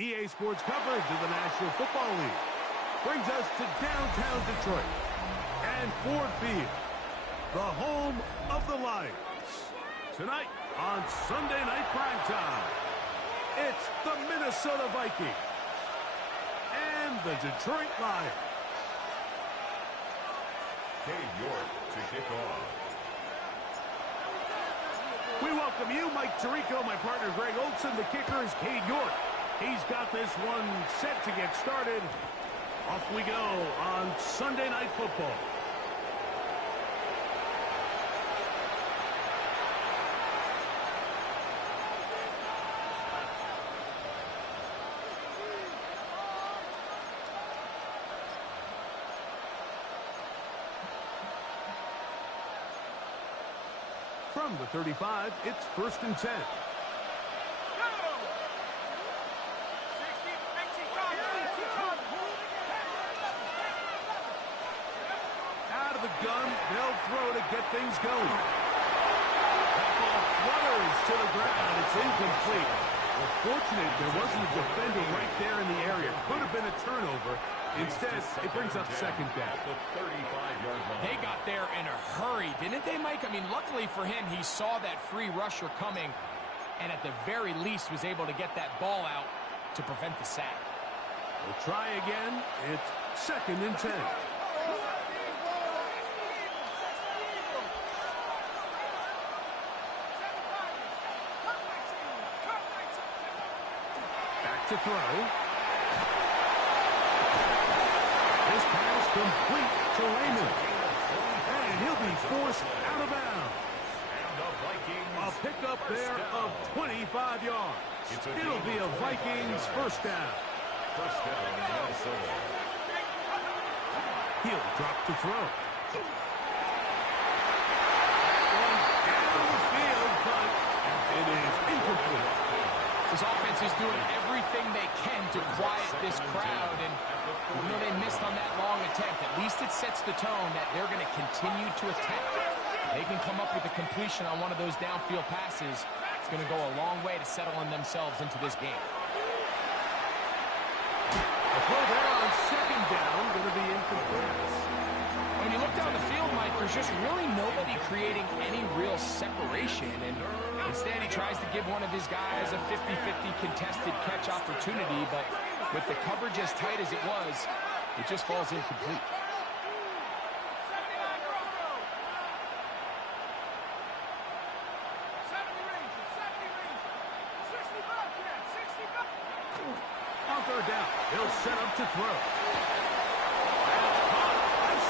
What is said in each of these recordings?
EA Sports coverage of the National Football League brings us to downtown Detroit and Ford Field, the home of the Lions. Tonight on Sunday Night Primetime, it's the Minnesota Vikings and the Detroit Lions. Cade York to kick off. We welcome you, Mike Tirico, my partner Greg Olson. The kicker is Cade York. He's got this one set to get started. Off we go on Sunday Night Football. From the 35, it's 1st and 10. Out of the gun, they'll throw to get things going. That ball flutters to the ground. It's incomplete. Well, fortunate there wasn't a defender right there in the area. Could have been a turnover. Instead, it brings up 2nd down. They got there in a hurry, didn't they, Mike? I mean, luckily for him, he saw that free rusher coming and at the very least was able to get that ball out to prevent the sack. We'll try again. It's 2nd and 10. Back to throw. This pass complete to Raymond. And he'll be forced out of bounds. A pickup there of 25 yards. It'll be a Vikings 1st down. He'll drop to throw. One down the field, but it is incomplete. His offense is doing everything they can to quiet this crowd, and even though they missed on that long attempt, at least it sets the tone that they're going to continue to attack. If they can come up with a completion on one of those downfield passes, it's going to go a long way to settling themselves into this game. A throw there on 2nd down, going to be incomplete. When you look down the field, Mike, there's just really nobody creating any real separation, and instead he tries to give one of his guys a 50-50 contested catch opportunity, but with the coverage as tight as it was, it just falls incomplete. On 3rd down, he'll set up to throw.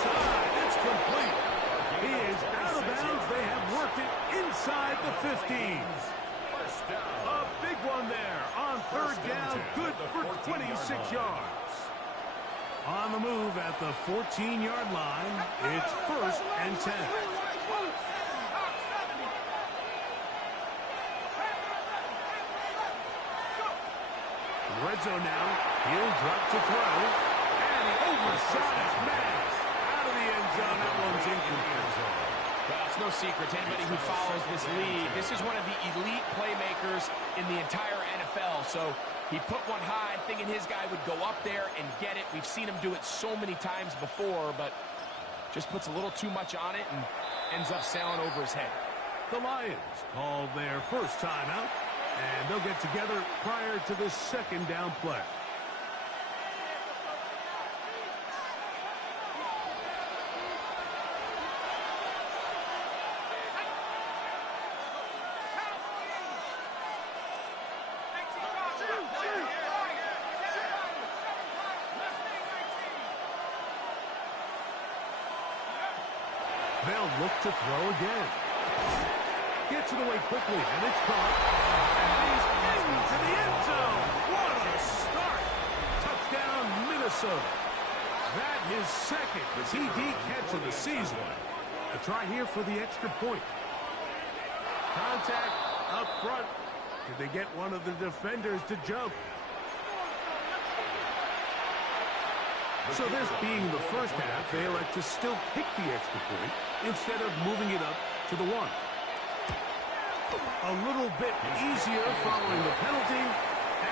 It's complete. He is out of bounds. They have worked it inside the 15. A big one there on 3rd down. Good for 26 yards. On the move at the 14-yard line, it's 1st and 10. Red zone now. He'll drop to throw. And he overshot his man. Out of the end zone. That one's incomplete. Well, it's no secret to anybody who follows this league. This is one of the elite playmakers in the entire NFL. So he put one high, thinking his guy would go up there and get it. We've seen him do it so many times before, but just puts a little too much on it and ends up sailing over his head. The Lions called their first timeout, and they'll get together prior to the 2nd down play. They'll look to throw again. Gets it away quickly, and it's caught. And he's into the end zone. What a start. Touchdown, Minnesota. That his 2nd TD catch of the season. A try here for the extra point. Contact up front. Did they get one of the defenders to jump? So this being the 1st half, they elect to still kick the extra point instead of moving it up to the 1. A little bit easier following the penalty,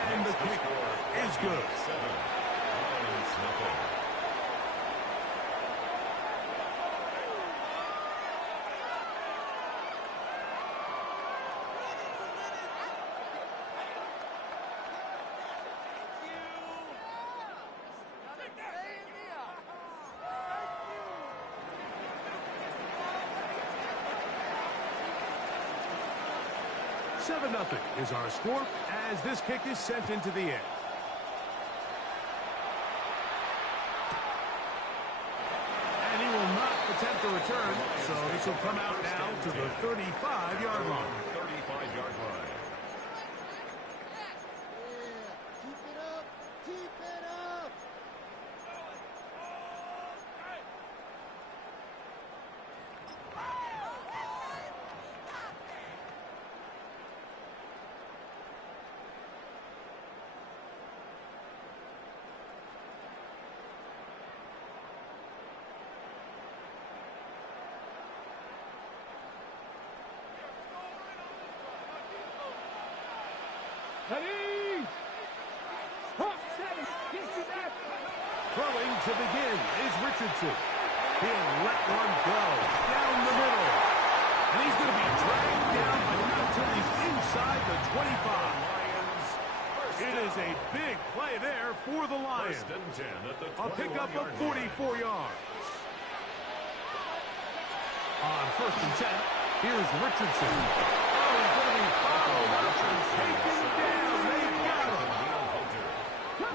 and the kick is good. 7. Lions nothing. Seven 0 is our score as this kick is sent into the air. And he will not attempt a return, so this will come out now to the 35-yard line. 35-yard line. Keep it up! Keep it up! Throwing to begin is Richardson. He'll let one go down the middle. And he's going to be dragged down, but not until he's inside the 25. It is a big play there for the Lions. First and 10 at the A pickup of 44 yards. On first and 10, here's Richardson. Oh, he's going to be followed up and taken down. They got him.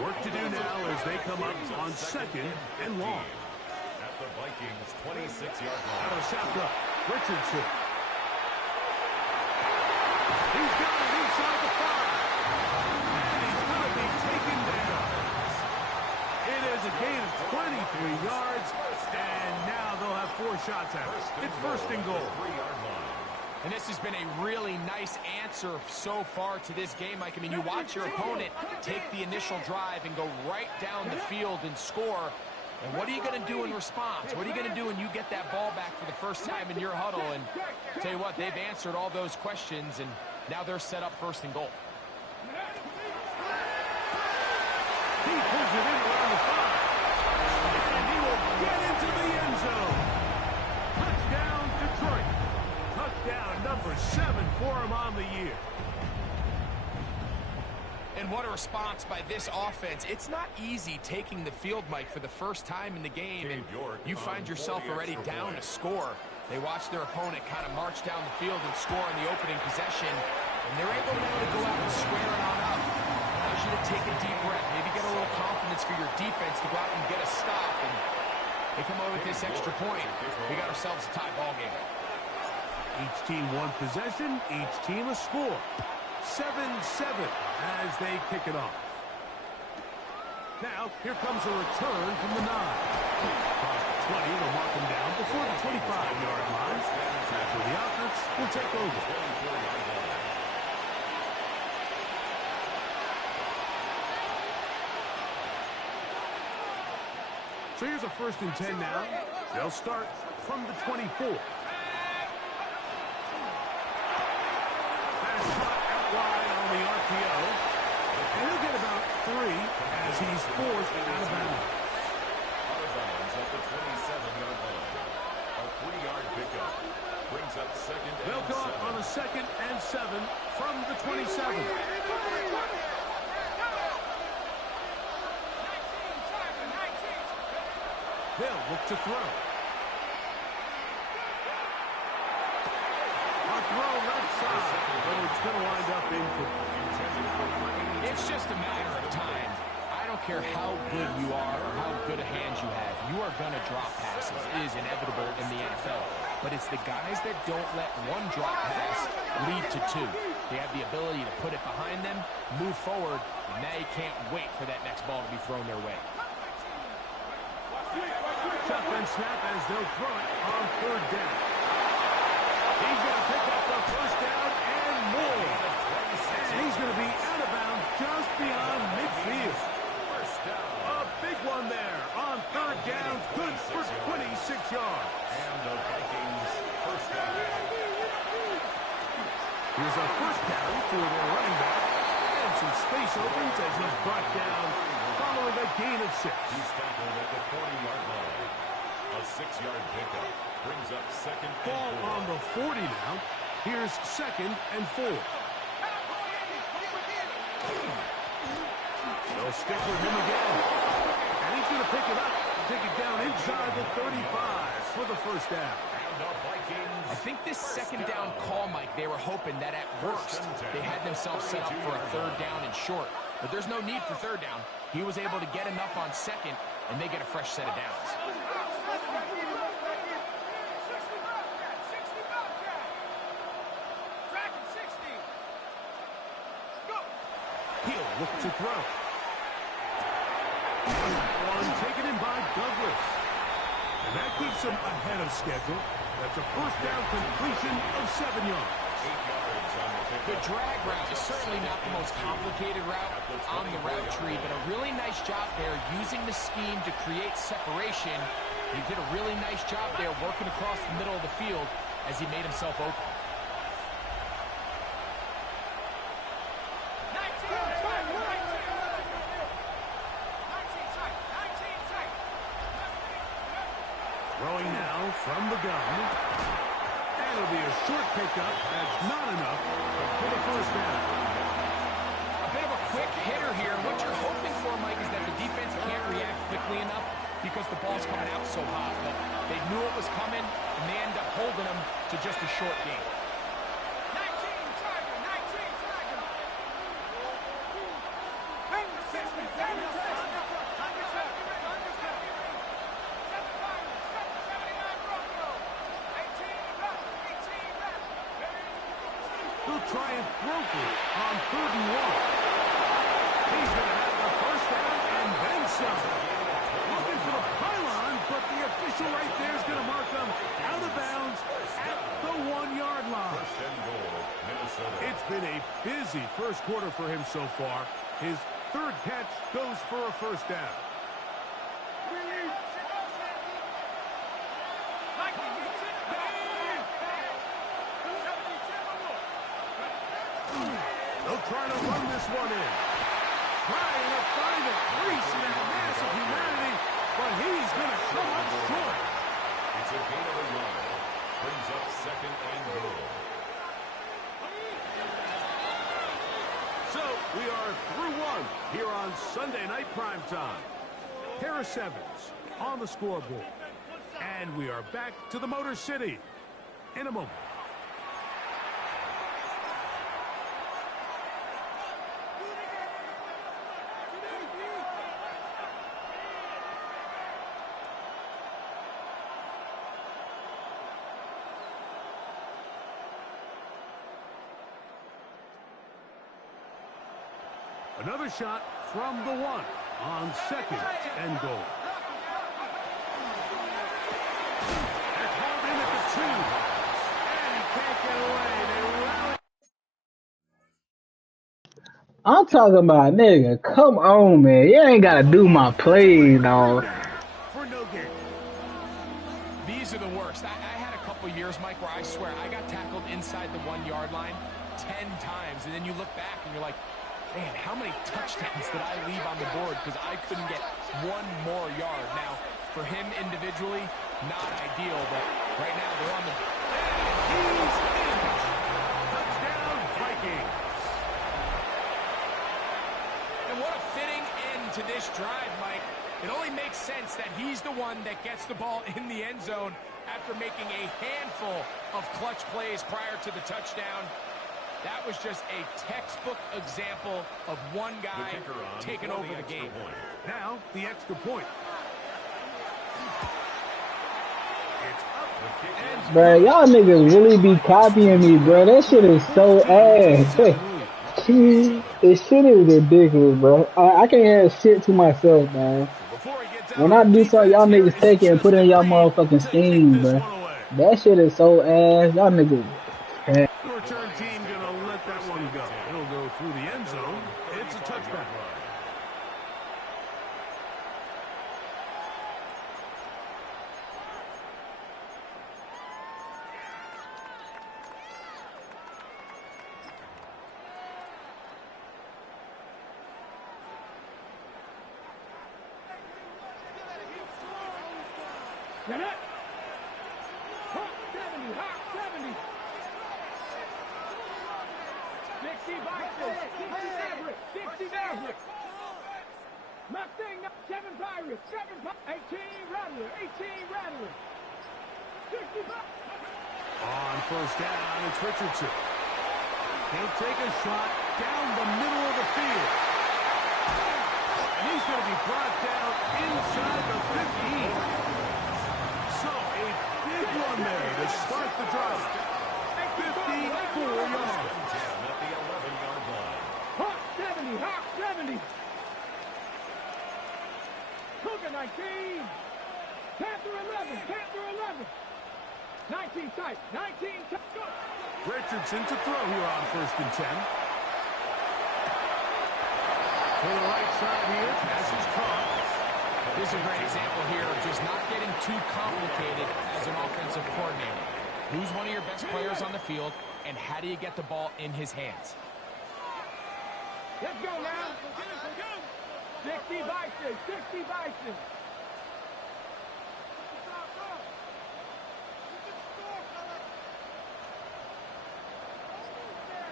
Work to do now as they come up on second and long. At the Vikings 26-yard line. Out of shotgun, Richardson. He's got it inside the 5. And he's going to be taken down. It is a gain of 23 yards, and now they'll have 4 shots at it. It's first and goal. 3-yard line. And this has been a really nice answer so far to this game, Mike. I mean, you watch your opponent take the initial drive and go right down the field and score. And what are you going to do in response? What are you going to do when you get that ball back for the first time in your huddle? And tell you what, they've answered all those questions, and now they're set up first and goal. He pulls it in around the 5. And he will get into the end zone. Touchdown, Detroit. Touchdown number 7 for him on the year. And what a response by this offense. It's not easy taking the field, Mike, for the first time in the game, and you find yourself already down a score. They watch their opponent kind of march down the field and score in the opening possession, and they're able now to go out and square it on up. Allows you to take a deep breath, maybe get a little confidence for your defense to go out and get a stop, and they come away with this extra point. We got ourselves a tie ball game. Each team one possession, each team a score. 7-7 as they kick it off. Now, here comes a return from the 9. Across the 20, they'll mark him down before the 25-yard line. That's where the offense will take over. So here's a first and 10 now. They'll start from the 24. Wide on the RPO, and he'll get about 3 as he's forced out of bounds. Out of bounds at the 27-yard line. A 3-yard pickup brings up second and 7. They'll go up on a second and 7 from the 27. They'll look to throw. Throw left side, but it's going to wind up incomplete. It's just a matter of time. I don't care how good you are or how good a hand you have. You are going to drop passes. It is inevitable in the NFL. But it's the guys that don't let one drop pass lead to 2. They have the ability to put it behind them, move forward, and now you can't wait for that next ball to be thrown their way. Shotgun snap as they'll throw it on third down. He's going to pick up the first down and more. And he's going to be out of bounds just beyond midfield. A big one there on third down. Good for 26 yards. And the Vikings first down. Here's a first down for their running back. And some space space opens as he's brought down following a gain of 6. He's tackled at the 40-yard line. A 6-yard pickup brings up second and Ball 4. on the 40 now. Here's 2nd and 4. They'll stick with him again. And he's going to pick it up and take it down inside the 35 for the first down. I think this second down call, Mike, they were hoping that at worst they had themselves set up for a 3rd down and short. But there's no need for 3rd down. He was able to get enough on 2nd, and they get a fresh set of downs. He'll look to throw. One taken in by Douglas. And that keeps him ahead of schedule. That's a first down completion of 7 yards. 8 yards on the pickup. The drag route is certainly not the most complicated route on the route tree, but a really nice job there using the scheme to create separation. He did a really nice job there working across the middle of the field as he made himself open. Throwing now from the gun. And it'll be a short pickup. That's not enough for the first down. A bit of a quick hitter here. What you're hoping for, Mike, is that the defense can't react quickly enough because the ball's coming out so hot. But they knew it was coming, and they end up holding them to just a short game. He'll try and throw for it on 3rd and 1. He's going to have the first down and then some. Looking for the pylon, but the official right there is going to mark them out of bounds at the 1-yard line. First and goal, Minnesota. It's been a busy first quarter for him so far. His 3rd catch goes for a first down. They'll try to run this one in. Trying to find a crease in that mass of humanity, but he's going to come up short. It's a gain of a yard. Brings up second and goal. So we are through one here on Sunday Night Primetime. Pair of 7s on the scoreboard. And we are back to the Motor City in a moment. Another shot from the 1 on 2nd and goal. That's hauled in at the 2. And he can't get away. They rally. I'm talking about, nigga, come on, man. You ain't got to do my plays, dog. For no gain. These are the worst. I had a couple years, Mike, where I swear I got tackled inside the 1-yard line 10 times, and then you look back and you're like, man, how many touchdowns did I leave on the board because I couldn't get one more yard? Now, for him individually, not ideal, but right now they're on the... He's in. Touchdown, Vikings. And what a fitting end to this drive, Mike. It only makes sense that he's the one that gets the ball in the end zone after making a handful of clutch plays prior to the touchdown. That was just a textbook example of one guy taking over the game. Now, the extra point. It's up. Bro, y'all niggas really be copying me, bro. That shit is so ass. This shit is ridiculous, bro. I can't have shit to myself, man. When I do something, y'all niggas take it and put it in y'all motherfucking scheme, bro. That shit is so ass. Y'all niggas. The return team gonna let that one go. It'll go through the end zone. It's a touchback. Get it. Hawk 70, Hawk 70. 60 Vikings, 60 Maverick, 60 Maverick. Mustang, 7 Pirates, 18 Rattler, 18 Rattler. 65. On first down, it's Richardson. He'll take a shot down the middle of the field. And he's going to be brought down inside the 15. So a big run there to start the drive. 54 yards. At the 11-yard line. Hawk 70, Hawk 70. Cougar 19. Panther 11, Panther 11. 19 tight, 19 tight. Go. Richardson to throw here on first and 10. To the right side here, pass is caught. This is a great example here of just not getting too complicated as an offensive coordinator. Who's one of your best players on the field, and how do you get the ball in his hands? Let's go now. 60 Bison, 60 Bison.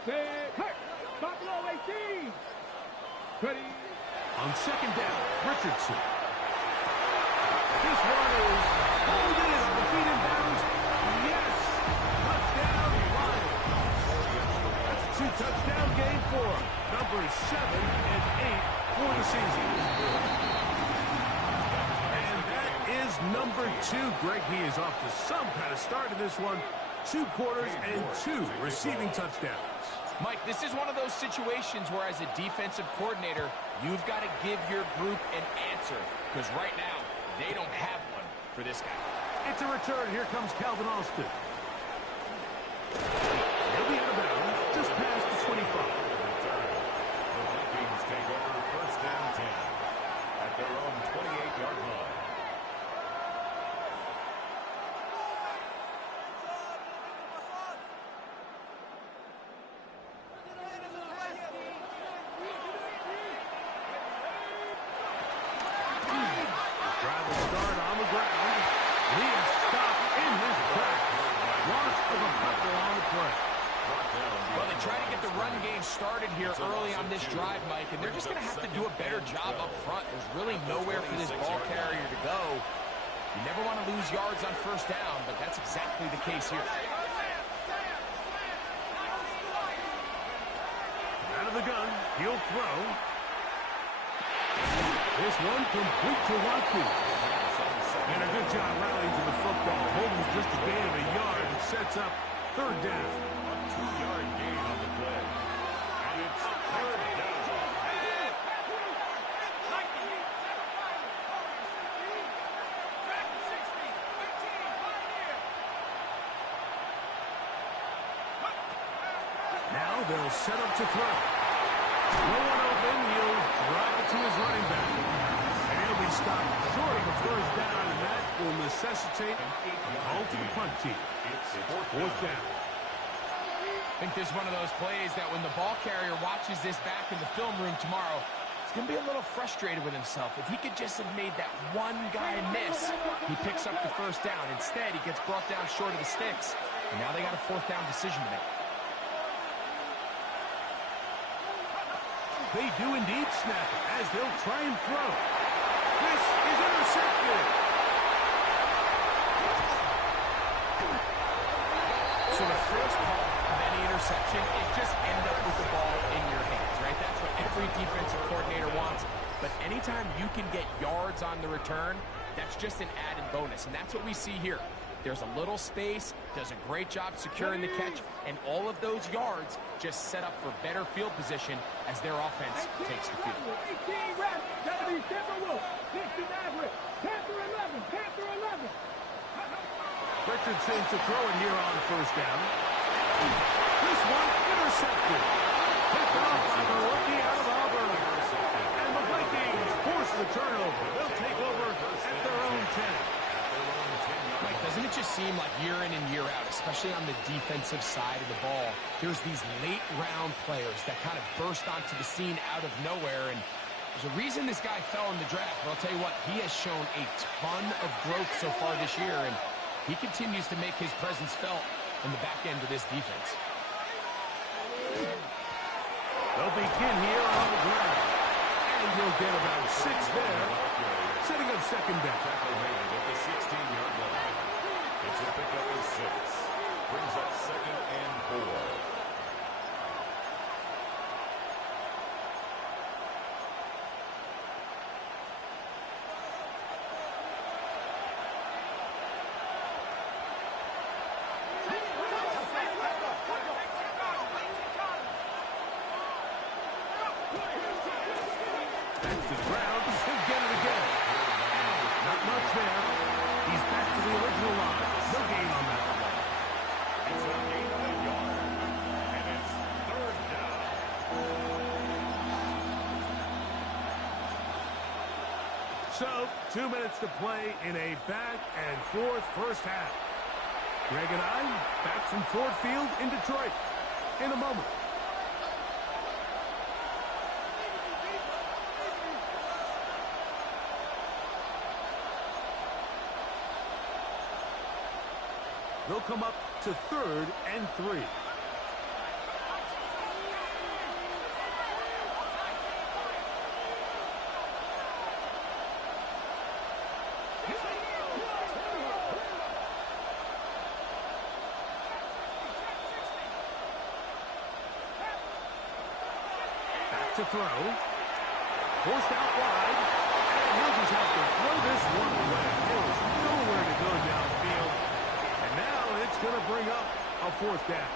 Hey, Buffalo 18. Ready. On second down, Richardson. This one is pulled in on the feet in bounds. Yes! Touchdown, Lions. That's a 2-touchdown game for him. Numbers 7 and 8 for the season. And that is number 2. Greg, he is off to some kind of start in this one. 2 quarters and 2 receiving touchdowns. Mike, this is one of those situations where as a defensive coordinator, you've got to give your group an answer. Because right now, they don't have one for this guy. It's a return. Here comes Calvin Austin. He'll be out of bounds just past the 25. The Vikings take over first down 10 at their own 28-yard line. Started here early on this drive, Mike, and they're just going to have to do a better job up front. There's really nowhere for this ball carrier to go. You never want to lose yards on first down, but that's exactly the case here. Out of the gun, he'll throw. This one complete to Watkins. And a good job rallying to the football. Holding just a gain of a yard and sets up third down. A 2-yard gain on the play. And it's third down. Now they'll set up to throw. No one open. He'll drive it to his running back. And he'll be stopped short of a first down, and that will necessitate a call to the punt team. It's fourth down. I think this is one of those plays that when the ball carrier watches this back in the film room tomorrow, he's going to be a little frustrated with himself. If he could just have made that one guy miss, he picks up the first down. Instead, he gets brought down short of the sticks. And now they got a fourth down decision to make. They do indeed snap it as they'll try and throw. This is intercepted. So the first part of any interception is just end up with the ball in your hands, right? That's what every defensive coordinator wants. But anytime you can get yards on the return, that's just an added bonus. And that's what we see here. There's a little space, does a great job securing the catch, and all of those yards just set up for better field position as their offense takes the field. 18 Rattler, 70 Timberwolf, 60 Maverick, Panther 11, Panther 11. Richardson to throw it here on first down. This one intercepted. Picked off by the rookie out of Auburn. And the Vikings force the turnover. They'll take over at their own 10. Mike, doesn't it just seem like year in and year out, especially on the defensive side of the ball, there's these late round players that kind of burst onto the scene out of nowhere, and There's a reason this guy fell in the draft, but I'll tell you what, he has shown a ton of growth so far this year, and he continues to make his presence felt in the back end of this defense. They'll begin here on the ground. And he'll get about 6 there. Setting up second down. Tackle made at the 16-yard line. It's a pickup of 6. Brings up 2nd and 4. That's the ground. He'll get it again. Not much there. He's back to the original line. No gain on that. It's a gain of a yard. And it's 3rd down. So, 2 minutes to play in a back-and-forth first half. Greg and I back from Ford Field in Detroit in a moment. They'll come up to 3rd and 3. Back to throw. Forced out wide. And he'll just have to throw this one away. There's nowhere to go downfield. And now it's going to bring up a 4th down.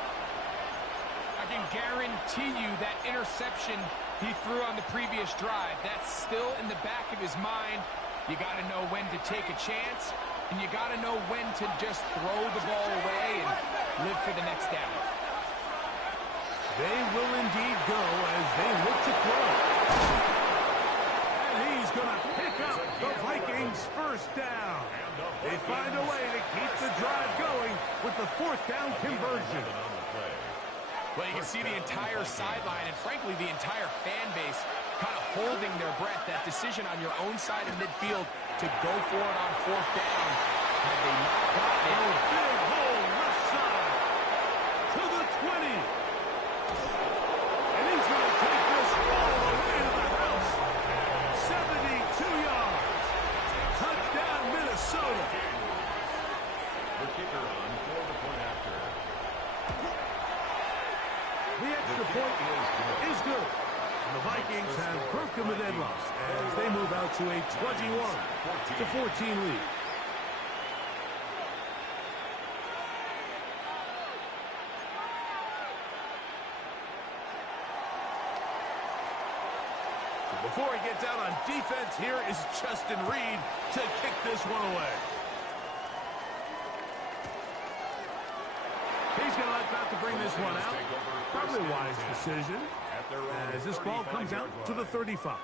I can guarantee you that interception he threw on the previous drive, that's still in the back of his mind. You got to know when to take a chance, and you got to know when to just throw the ball away and live for the next down. They will indeed go as they look to throw. And he's going to pick up the Vikings' 1st down. They find a way to keep the drive going with the 4th down conversion. Well, you can see the entire sideline and, frankly, the entire fan base kind of holding their breath. That decision on your own side of midfield to go for it on 4th down. Had they not gotten it. Oh, big hole left side to the 20. And he's going to take this all the way to the house. 72 yards. Touchdown, Minnesota. The kicker on for the point after. The extra point is good. And the Vikings have broken the deadlock as they move out to a 21-14 lead. So before he gets out on defense, here is Justin Reed to kick this one away. He's going to like not to bring this one out. Probably a wise decision as this ball comes out to the 35.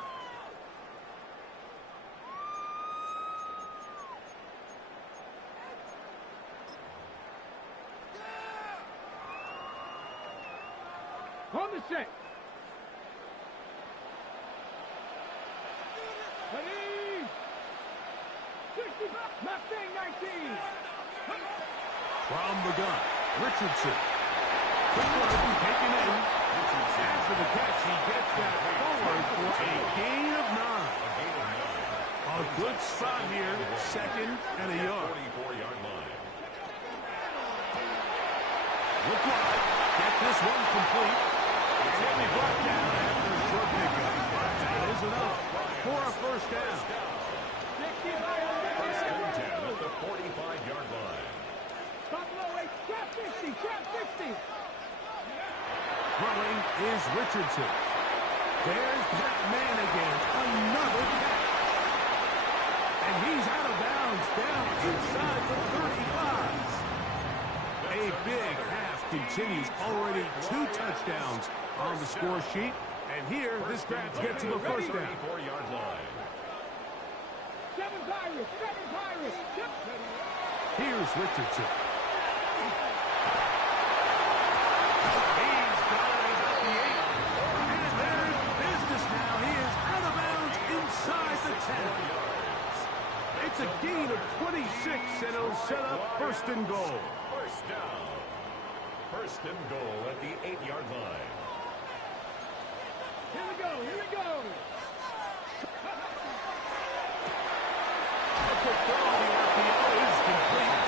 On the set. Ready. 60. Mustang 19. From the gun, Richardson. Quick one, taken in. After the catch, he gets that forward for a gain of 9. A good spot here, 2nd and a yard. 44-yard line. Look wide, get this one complete. It's going to be brought down after a short pickup. But that is enough for a 1st down. 1st and 10 at the 45-yard line. Buffalo 8. Trap 50. Trap 50. Throwing is Richardson. There's that man again. Another catch. And he's out of bounds down inside the 35s. A big half continues. Already 2 touchdowns on the score sheet. And here, this grab gets him a 1st down. 34-yard line. 7 Pirates. 7 Pirates. Here's Richardson. He's got it at the 8. And there's business now. He is out of bounds It's a gain of 26, and it'll set up first and goal. First down. First and goal at the 8-yard line. Here we go, here we go. The football, the RPO is complete.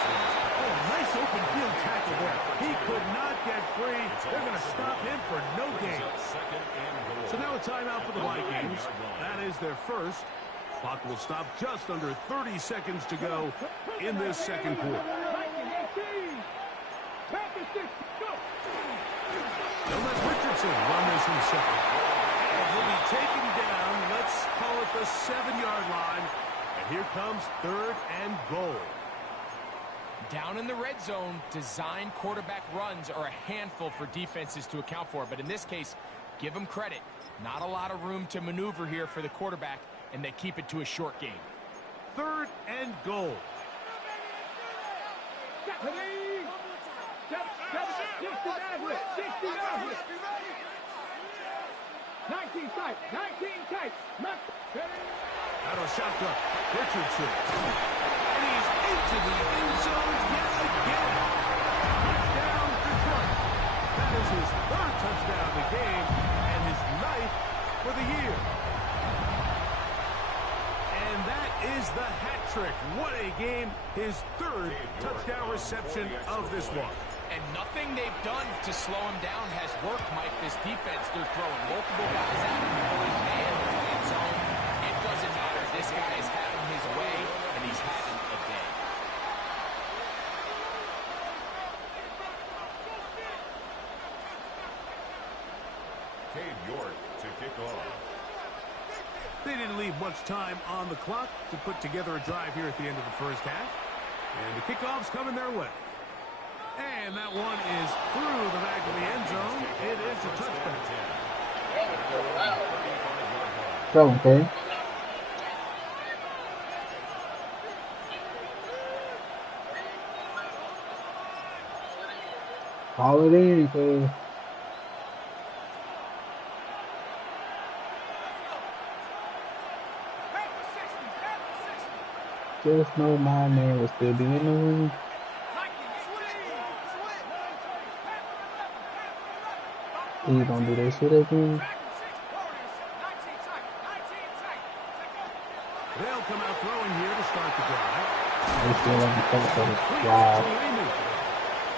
Oh, nice open field tackle there. He could not get free. They're going to stop him for no gain. Second and goal. So now a timeout for the Vikings. That is their first. Clock will stop just under 30 seconds to go in this second quarter. They'll let Richardson run this himself. And he'll be taken down, let's call it the 7-yard line. And here comes third and goal. Down in the red zone, design quarterback runs are a handful for defenses to account for. But in this case, give them credit. Not a lot of room to maneuver here for the quarterback, and they keep it to a short game. Third and goal. 19 tight, 19 tight. Out of shotgun, Richardson. And he's into the end zone yet again. Touchdown, Detroit. That is his third touchdown of the game and his 9th for the year. And that is the hat trick. What a game. His third touchdown reception of this one. And nothing they've done to slow him down has worked, Mike. This defense, they're throwing multiple guys out of the man in the end zone. It doesn't matter. This guy is having his way, and he's having a day. Cade York to kick off. They didn't leave much time on the clock to put together a drive here at the end of the first half. And the kickoff's coming their way. And that one is through the back of the end zone. It is a touchback. Go, okay. Call it in, cuz. Just know my man will still be in the room. He's gonna do that shit again. They'll come out throwing here to start the drive. They still haven't fought for this. Wow.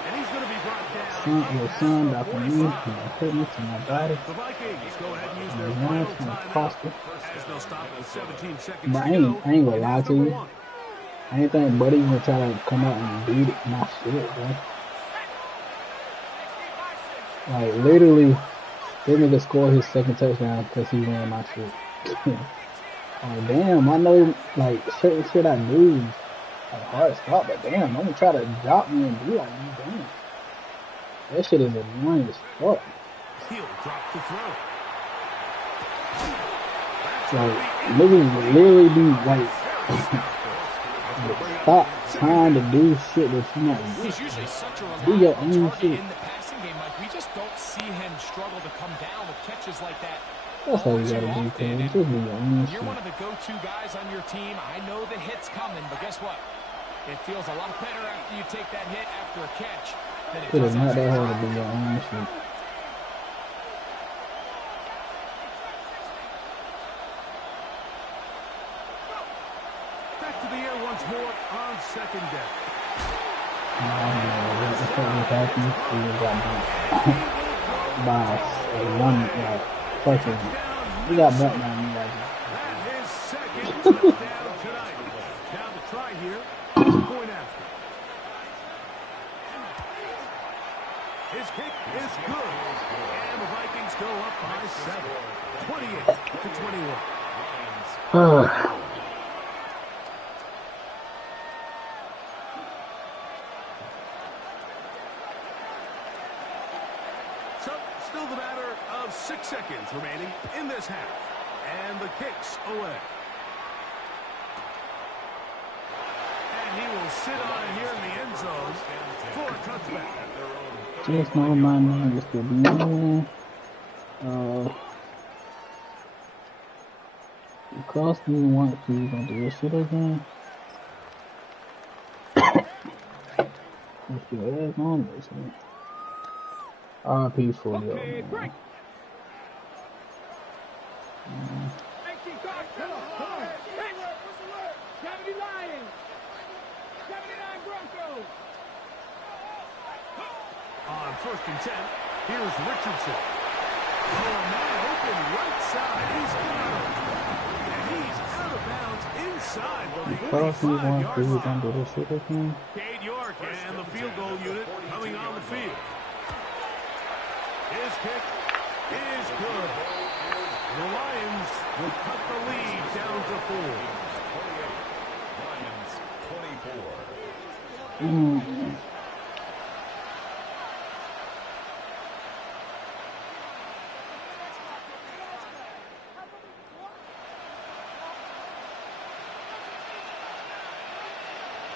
And he's going to be brought down. Your son, Dr. Me, put me to my body. The Vikings go ahead and use their My final wife, my timeout Costa. as they'll stop with 17 seconds But to I go. ain't gonna lie to you. Number 1. I ain't think Buddy gonna try to come out and beat my shit, bro. Like, literally, this nigga scored his second touchdown because he ran my shit. Like, damn, I know, like, certain shit I do is like, hard to stop, but damn, don't try to drop me and be like, damn. That shit is annoying as fuck. He'll drop the throw. Like, niggas would literally be, like, stop trying to do shit that you not He's usually such a do your reliable own target shit. in the passing game, Mike. We just don't see him struggle to come down with catches like that. That's all you too gotta do, often. cuz. And Just do your own You're shit. one of the go-to guys on your team. I know the hit's coming, but guess what? It feels a lot better after you take that hit after a catch than it It does is not after that a hard to drop. do your own shit. Back to the air once more on second down. I don't know what the fuck was happening. We just got bumped by a one, like, fucking. We got bumped by me, like, That is second touchdown tonight. Now the try here, point after. His kick is good. And the Vikings go up by 7. 28-21. So, still the matter of 6 seconds remaining in this half. And the kick's away. And he will sit on here in the end zone for a touchback. just know my name is still be in. It cost me once, so you gonna do this shit again? Put your ass on this, man. RP for you, man. 70 Lions. 79 Broncos. On 1st and 10, here's Richardson. Oh, man, open right side. He's got him. And he's out of bounds inside the 45-yard line. Cade York and the field goal unit coming on the field. His kick is good. The Lions will cut the lead down to 4. Lions 24.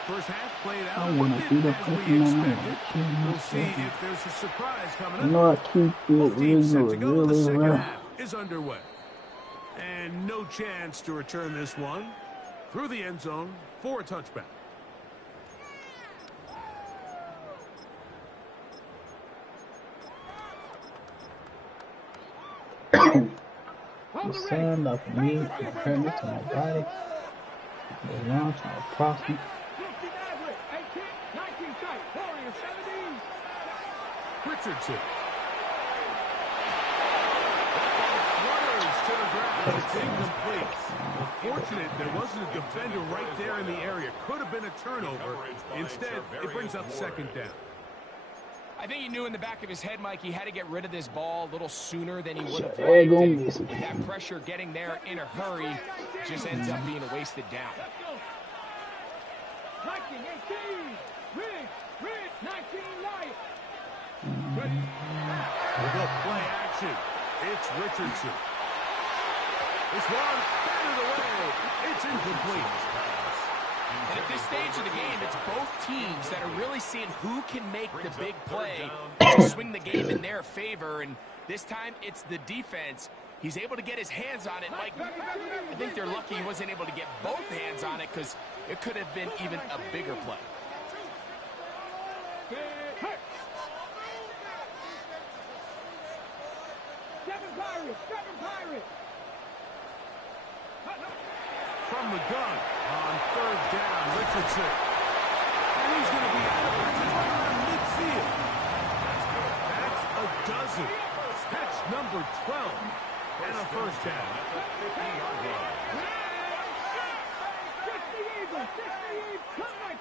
First half played out. I want to beat up as we expected. We'll see if there's a surprise coming up. You know, I keep it really The second well. half is underway. And no chance to return this one through the end zone for a touchback. The sun up for me, compared to my body. The launch, my process. Richardson. Flutters to the ground. It's incomplete. Fortunate there wasn't a defender right there in the area. Could have been a turnover. Instead, it brings up 2nd down. I think he knew in the back of his head, Mike, he had to get rid of this ball a little sooner than he would have Hey, liked. With that pressure getting there in a hurry just ends up being a wasted down. 1918. Rig, 19 Lions. With a play action, it's Richardson. This one batted away. It's incomplete. And at this stage of the game, it's both teams that are really seeing who can make the big play to swing the game in their favor. And this time, it's the defense. He's able to get his hands on it. Mike, I think they're lucky he wasn't able to get both hands on it because it could have been even a bigger play. Seven Pirates. From the gun on 3rd down, Richardson. And he's going to be out of bounds around midfield. That's a dozen. Catch number 12 and a 1st down. 60 Eagles. Come my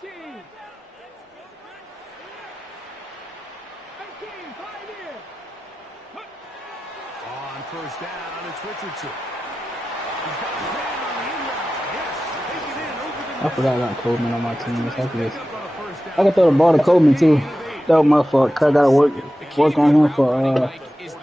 team. 18, 5 years. On 1st down, it's Richardson. He's got his man on the in route. Yes, take it in over the I forgot about Coleman on my team. I pick could up on a 1st down. throw the ball to Coleman too. That was my fault. Cause I gotta work on him for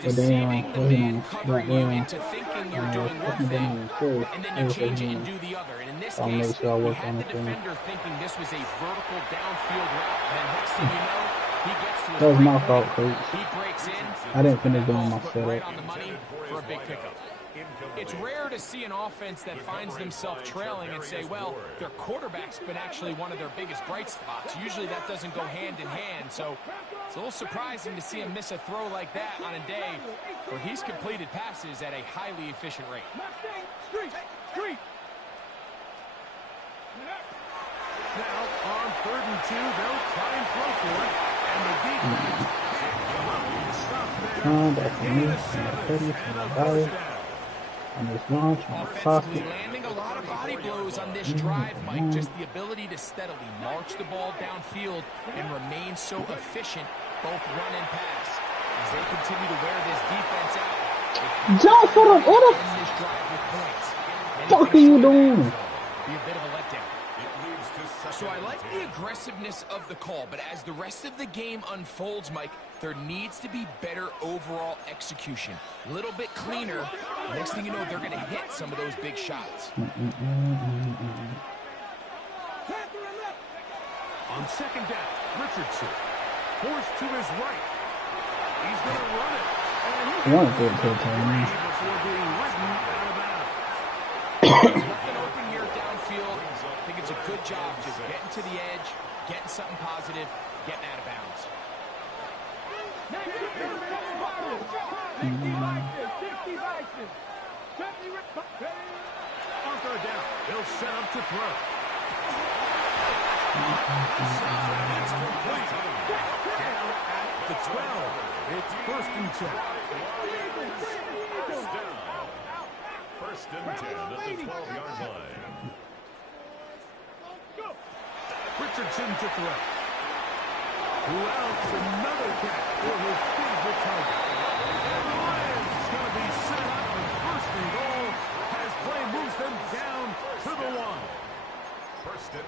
deceiving the man covering you goddamn. into thinking you're doing one thing, and then you change it and do the other. And in this I'll make case, sure I he work had on the it for him. defender thinking this was a vertical downfield route, and then next thing you know, he gets to his That was my break fault, point, coach. he breaks in, I didn't finish doing ball's my put setup. right on the money for a big pickup. It's rare to see an offense that finds themselves trailing and say, well, their quarterback's been actually one of their biggest bright spots. Usually that doesn't go hand in hand, so it's a little surprising to see him miss a throw like that on a day where he's completed passes at a highly efficient rate. Street. Now, on 3rd and 2, they'll try and throw for it. And the defense will stop there. Gain of 7 and a 1st down. On this launch, on the Offensively pocket. landing a lot of body blows on this drive, Mike. Just the ability to steadily march the ball downfield and remain so efficient, both run and pass. As they continue to wear this defense out, Jump for the end this drive with points. fuck are you doing? Be a bit of a letdown. So I like the aggressiveness of the call, but as the rest of the game unfolds, Mike, there needs to be better overall execution. A little bit cleaner. Next thing you know, they're going to hit some of those big shots. On 2nd down, Richardson forced to his right. He's going to run it. And I want to throw it to the before being ridden out of bounds. There's nothing open here downfield. I think it's a good job just getting to the edge, getting something positive, getting out of bounds. On third down, he'll set up to throw. It's complete. Down at the 12. It's first and 10. First and 10 at the 12-yard line. Richardson to throw. Who else? Another catch for his favorite target. And the Lions going to be set up with first and goal as play moves them down to the 1.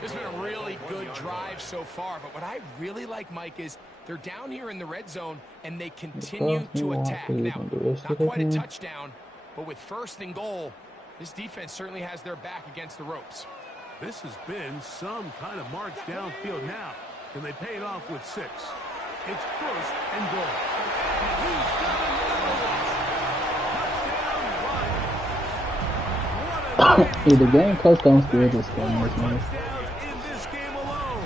This has been a really good drive so far, but what I really like, Mike, is they're down here in the red zone, and they continue to attack. Now, not quite a touchdown, but with first and goal, this defense certainly has their back against the ropes. This has been some kind of march downfield now. Can they pay it off with 6? It's first and goal. He's got another one. Touchdown, Lions. Hey, the game close don't steal this game, man. Touchdowns in this game alone.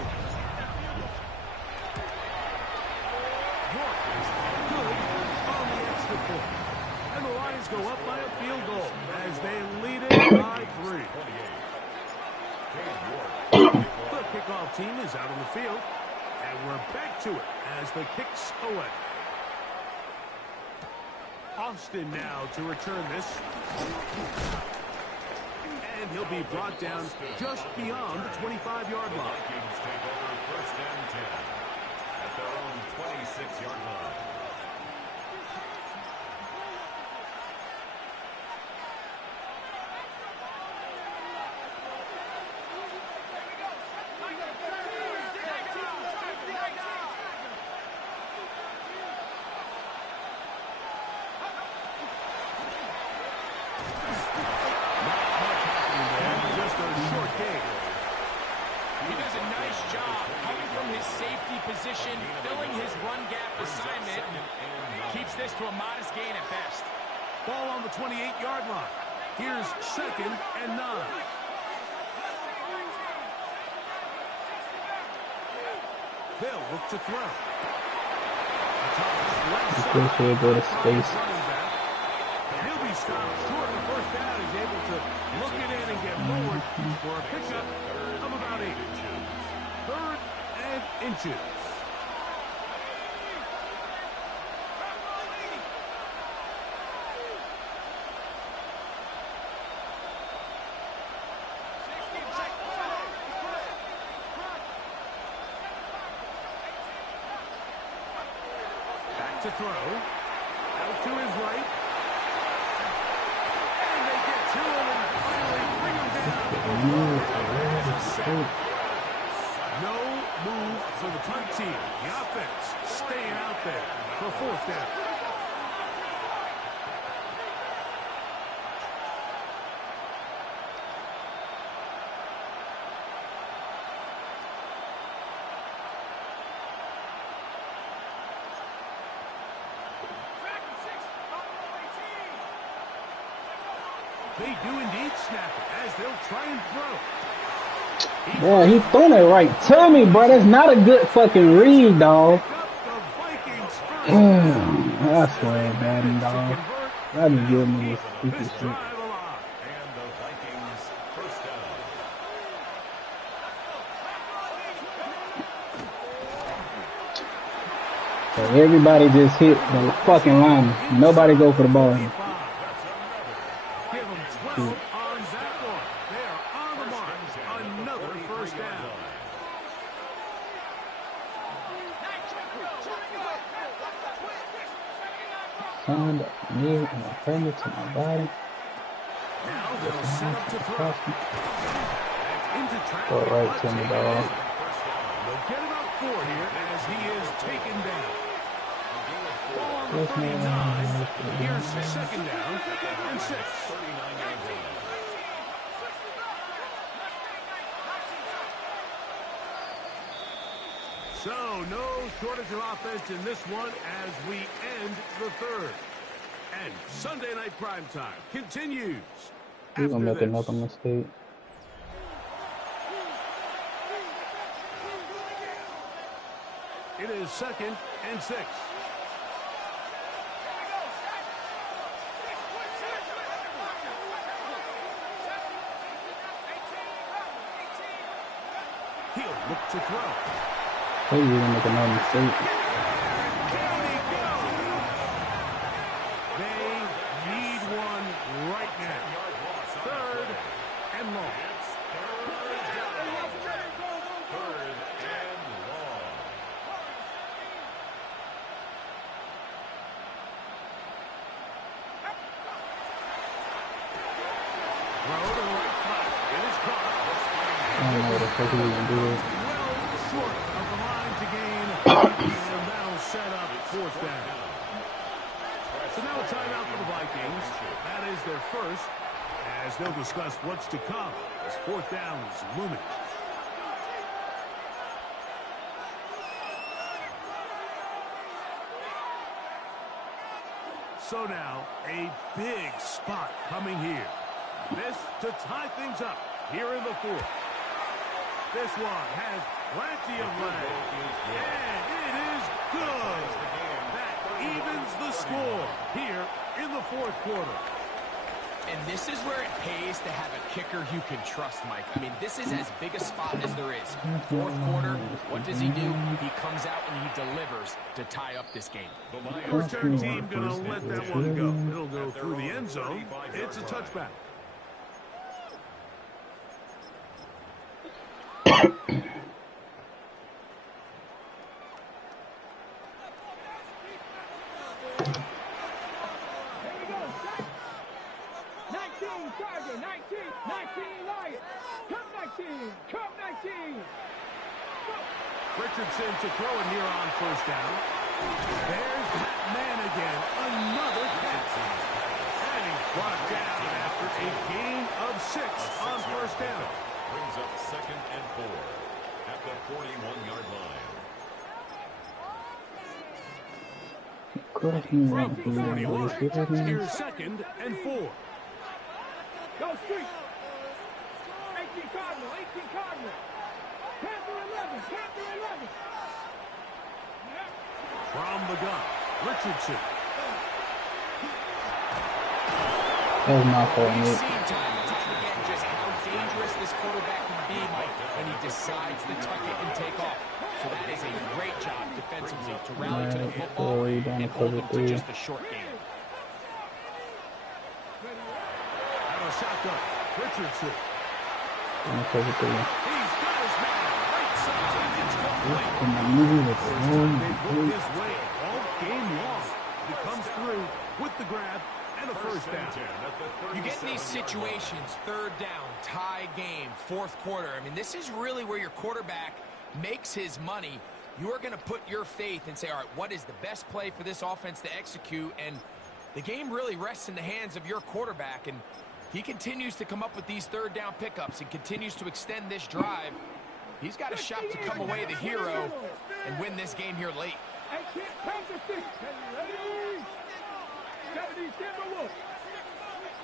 York is good on the extra point. And the Lions go up by a field goal as they lead it by 3. The kickoff team is out on the field, and we're back to it as the kick's away. Austin now to return this. And he'll be brought down just beyond the 25-yard line. Vikings take over first and 10 at their own 26-yard line. Position, filling his run gap assignment, keeps this to a modest gain at best. Ball on the 28-yard line. Here's second and 9. They'll look to throw. Go to space. He'll be stopped short of the first down. He's able to look it in and get forward for a pickup of about 8 inches. Third and inches. To throw. Out to his right. And they get to him and finally bring him down. No move for the punt team. The offense staying out there for fourth down. They do indeed snap it as they'll try and throw. Yeah, he throwing it right to me, bro. That's not a good fucking read, dog. I swear, Madden, dog. That is giving me this stupid shit. And the Vikings first down. So everybody just hit the fucking line. Nobody go for the ball. Give them 12 on that one. They are on the mark. Another first down. Signed me and I bring it to my body. Now they'll set up to throw. Into traffic. Go right to me, dog. They'll get about 4 here as he is taken down. Ball on the 39. Here's second down and 6. So no shortage of offense in this one as we end the third. And Sunday Night Primetime continues We're gonna after make this. another mistake. It is 2nd and 6. He'll look to throw. Hey, we're gonna make another mistake. Down he goes. They need one right now. 3rd and long. Throw to the right flat. It is caught. I don't know what the fuck he gonna do. Well short of the line to gain. And that'll set up 4th down. So now a timeout for the Vikings. That is their first, as they'll discuss what's to come as 4th down is looming. So now a big spot coming here. This to tie things up here in the 4th. This one has plenty of legs, and it is good. That evens the score here in the 4th quarter. And this is where it pays to have a kicker you can trust, Mike. I mean, this is as big a spot as there is. 4th quarter, what does he do? He comes out and he delivers to tie up this game. The return team going to let that one go. It'll go through the end zone. It's a touchback. Richardson to throw it here on 1st down. There's that man again. Another catch. And he's brought down after a gain of 6 on 1st down. Brings up 2nd and 4 at the 41-yard line. From the 41, here's 2nd and 4. Go street. 18 Cardinal, 18 Cardinal. Panther 11, Panther 11. From the gun, Richardson. That was my fault, We've Nick. seen time and time again just how dangerous this quarterback can be, Mike, when he decides to tuck it and take off. So that is a great job defensively to rally to the football and hold them to just a short game. Out of shotgun, Richardson. I'm cover 3. He's got his man. Right side. It's complete. They've worked his way all game long. He comes through with the grab and a 1st down. You get in these situations, 3rd down, tie game, 4th quarter. I mean, this is really where your quarterback makes his money. You are going to put your faith and say, all right, what is the best play for this offense to execute? And the game really rests in the hands of your quarterback. And he continues to come up with these 3rd down pickups and continues to extend this drive. He's got a shot to come away the hero and win this game here late.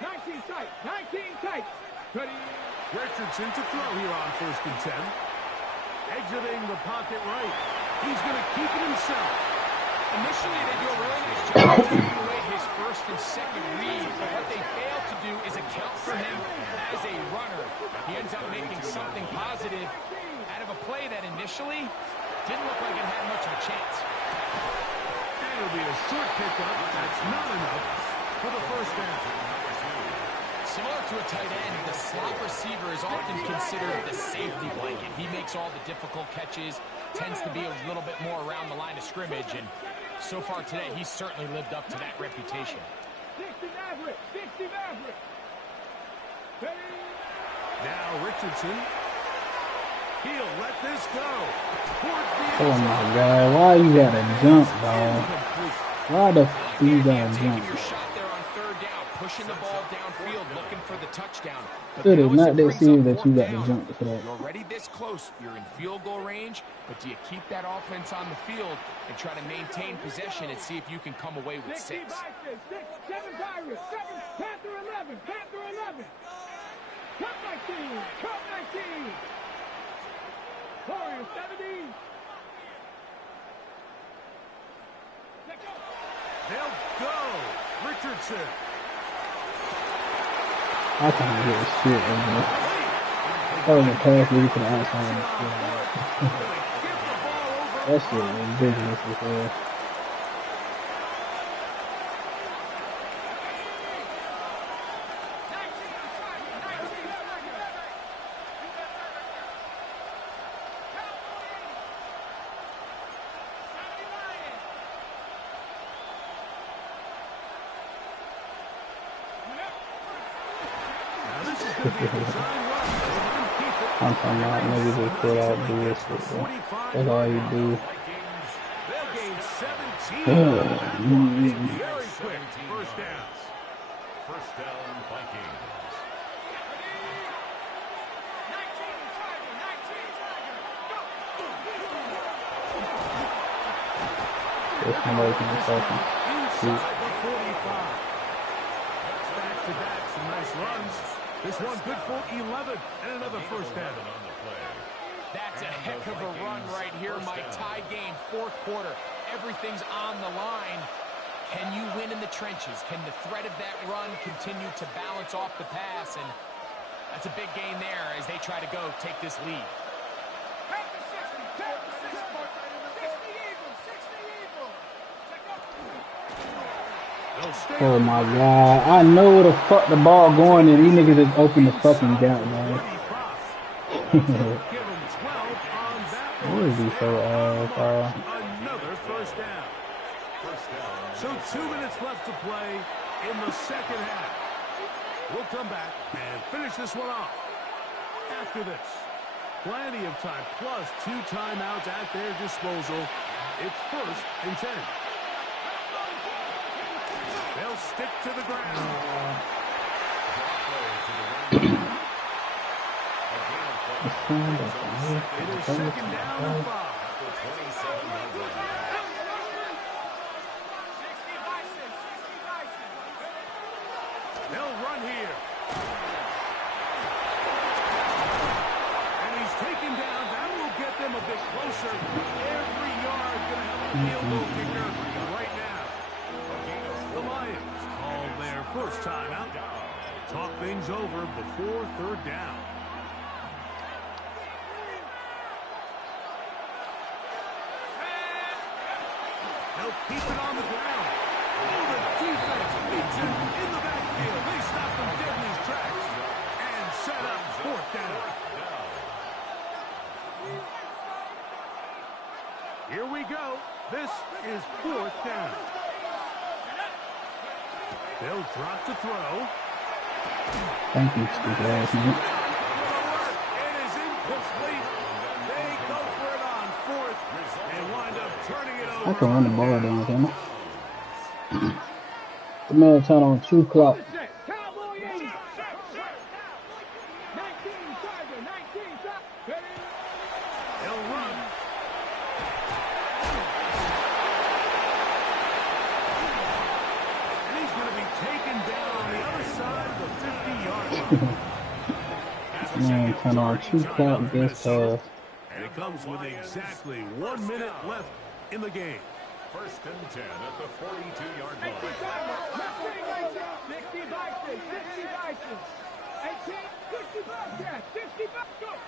19 tight, 19 tight. Richardson to throw here on 1st and 10. Exiting the pocket right. He's going to keep it himself. Initially, they do a really nice job of taking away his 1st and 2nd read, but what they fail to do is account for him as a runner. He ends up making something positive out of a play that initially didn't look like it had much of a chance. And it'll be a short pickup. That's not enough for the 1st down. Similar to a tight end, the slot receiver is often considered the safety blanket. He makes all the difficult catches, tends to be a little bit more around the line of scrimmage, and so far today, he's certainly lived up to that reputation. 60 Maverick, 60 Maverick. Now Richardson. He'll let this go. Oh my God, why you gotta jump, dog? Why the f you gotta jump? Taking your shot there on 3rd down, pushing the ball downfield, looking for the touchdown. But It is now as not it that brings serious up that you 4th got to down, jump for that. you're already this close. You're in field goal range, but do you keep that offense on the field and try to maintain possession and see if you can come away with 6? 7 Pirates, 7 Panther 11, Panther 11. Cup 19. Warriors 70. They'll go. Richardson. I can't get shit over there. That was a pass lead to the outside. That shit was ridiculous as hell. I'm talking about niggas just put out bullshit, bro. That's all you do. They'll gain 17. Yeah. Very quick first downs. First down, Vikings. If somebody can fucking shoot. Inside the 45. Back-to-back, some nice runs. This one good for 11 and another first down. That's a heck of a run right here, Mike. Tie game, fourth quarter. Everything's on the line. Can you win in the trenches? Can the threat of that run continue to balance off the pass? And that's a big gain there as they try to go take this lead. Oh my god. I know where the fuck the ball going and these niggas just open the fucking gap, man. What is he so ass, Another first down. So 2 minutes left to play in the second half. We'll come back and finish this one off. After this, plenty of time, plus 2 timeouts at their disposal. It's 1st and 10. They'll stick to the ground. It is second down and 5. They'll run here. And he's taken down. That will get them a bit closer. Every yard going to have a field goal kicker right now. The Lions call their first timeout. Talk things over before third down. They'll keep it on the ground. Oh, the defense beats him in the backfield. They stop him dead in his tracks and set up fourth down. Here we go. This is fourth down. They'll drop to throw. Thank you, stupid ass man. It is incomplete. They go for it on fourth and wind up turning it over. I can run the ball down, can I? The man turn on 2 clock. Cowboy 80. 19 Tiger, 19 Tiger. They'll run. And he's going to be taken down on the other side of the 50-yard line. Man, turn on 2 clock this pass. And it comes with exactly 1 minute left in the game. First and 10 at the 42-yard line. 60 Vikings, 60 Vikings. 18, 60 Bobcats, 60 Bobcats.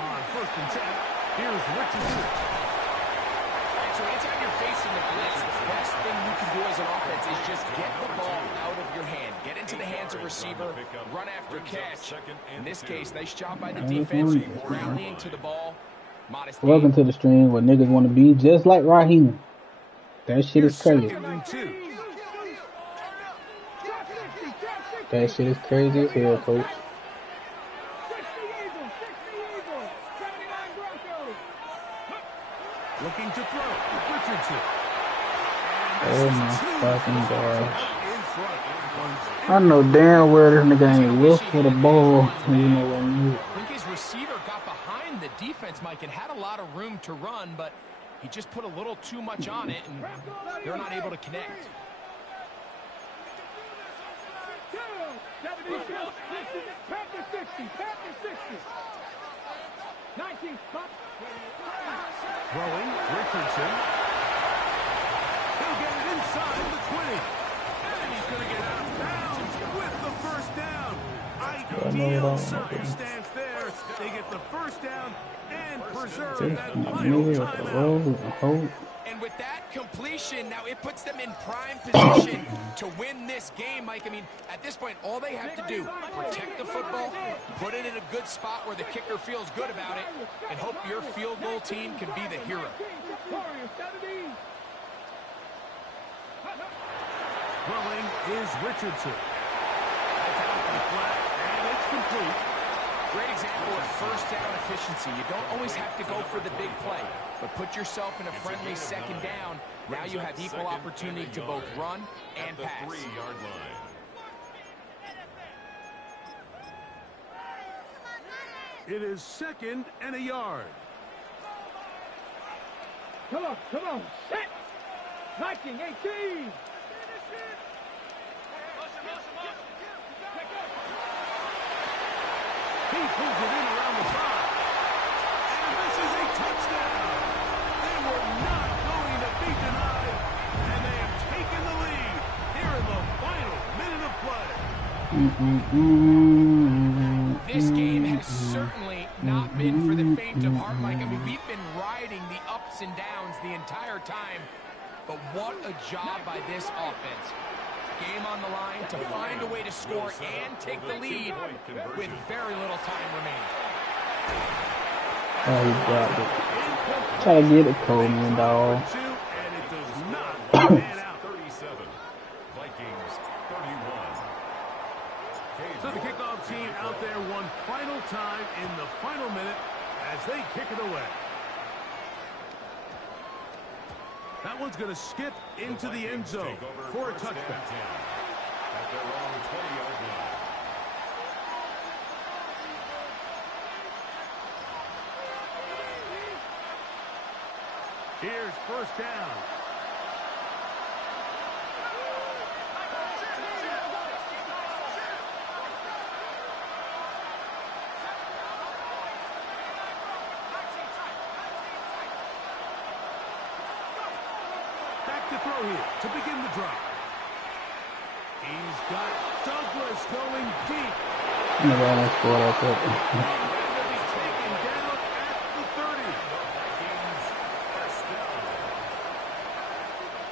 On first and 10, here's Richardson. So anytime you're facing the blitz, the best thing you can do as an offense is just get the ball out of your hand. Get into the hands of receiver, run after catch. In this case, nice job by the defense, rallying to the ball. Modest Welcome to the stream where niggas want to be just like Raheem. That shit is crazy. That shit is crazy as hell, coach. 60 Eagles, 79 Broncos. Looking to throw. Richardson. Oh my fucking god. I know damn well this nigga ain't look for the ball. You know what I mean? I think his receiver got behind the defense, Mike, and had a lot of room to run, but he just put a little too much on it, and they're not able to connect. 72, 60, Panthers 60, Panthers Throwing, Richardson. He'll get it inside the 20. And he's going to get out of bounds with the first down. Ideal circumstance there. They get the first down and preserve that final timeout. And with that completion, now it puts them in prime position to win this game, Mike. I mean, at this point, all they have to do, protect the football, put it in a good spot where the kicker feels good about it, and hope your field goal team can be the hero. Throwing is Richardson. That's out to the flat, and it's complete. Great example of first down efficiency. You don't always have to go for the big play, but put yourself in a friendly second down. Now you have equal opportunity to both run and pass. 3-yard line. It is 2nd and a yard. Come on, set! 19-18! He pulls it in around the side. And this is a touchdown. They were not going to be denied. And they have taken the lead here in the final minute of play. This game has certainly not been for the faint of heart, Mike. I mean, we've been riding the ups and downs the entire time. But what a job by this offense. Game on the line to find a way to score and take the lead with very little time remaining. Oh, he dropped it. Try to get it, Coleman, dog. And it does not pan out. 37. Vikings 31. So the kickoff team out there one final time in the final minute as they kick it away. That one's going to skip into the end zone for a touchdown. At their own 20-yard line. Here's first down. To throw here to begin the drive. He's got Douglas going deep. And will be taken down at the 30.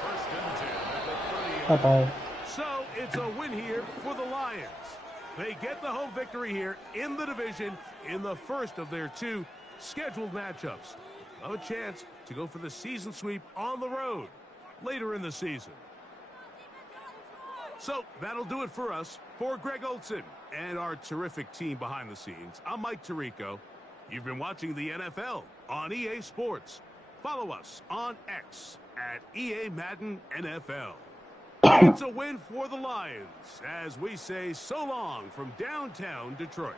First and 10 at the 30. Bye-bye. So it's a win here for the Lions. They get the home victory here in the division in the first of their 2 scheduled matchups. Have a chance to go for the season sweep on the road later in the season. So that'll do it for us. For Greg Olson and our terrific team behind the scenes, I'm Mike Tirico. You've been watching the NFL on EA Sports. Follow us on X at EA Madden NFL. It's a win for the Lions as we say so long from downtown Detroit.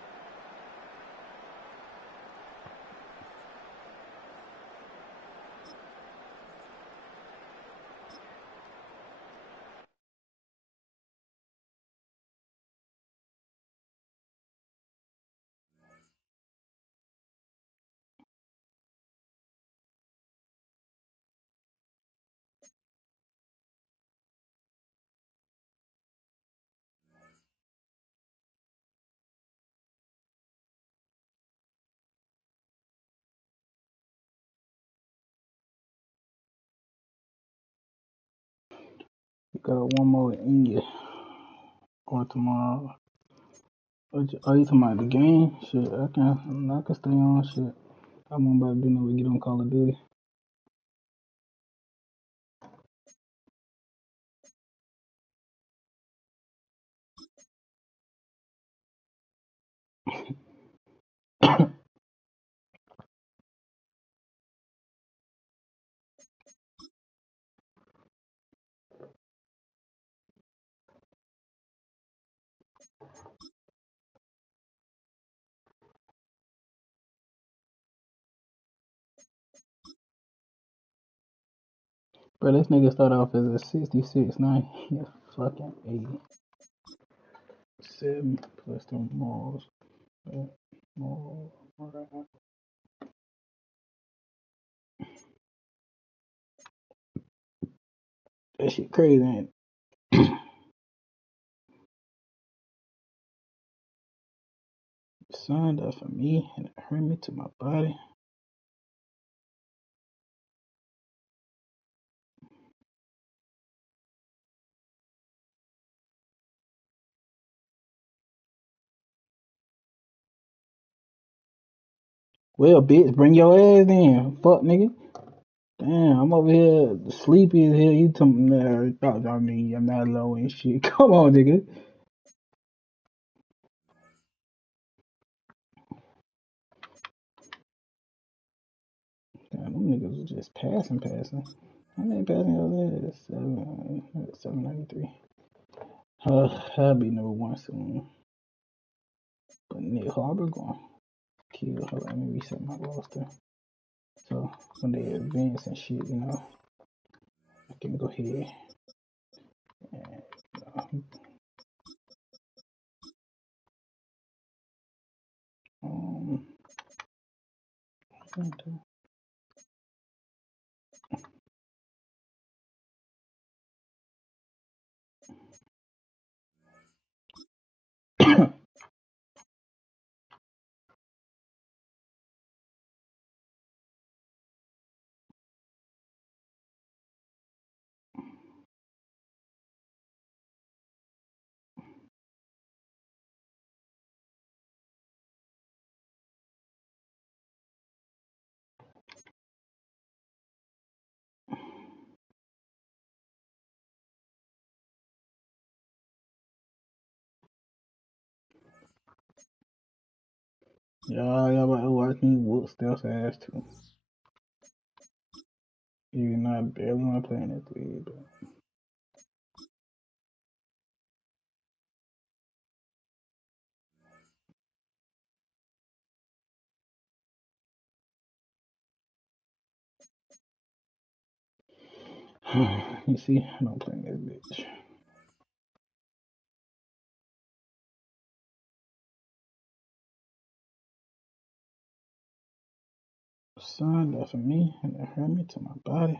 You got one more in you. Or tomorrow. Are you talking about the game? Shit, I can stay on shit. I'm about to do no get on Call of Duty. Bro, this nigga start off as a 66, now he fucking 87 plus the malls. Mall. that shit crazy, ain't it? Sun died for me and it hurt me to my body. Well, bitch, bring your ass in. Fuck, nigga. Damn, I'm over here sleepy as hell. You talking about I'm not low and shit. Come on, nigga. Damn, them niggas was just passing. How many passing over there? 793. I'll be number one soon. But Nick Harbor gone. Kill. Hold on, let me reset my roster. So when they advance and shit, I can go ahead and um y'all about to watch me whoop Steph's ass too. Even though I barely want to play in that league, but you see, I don't play in this bitch. Son, that for me, and it hurt me to my body.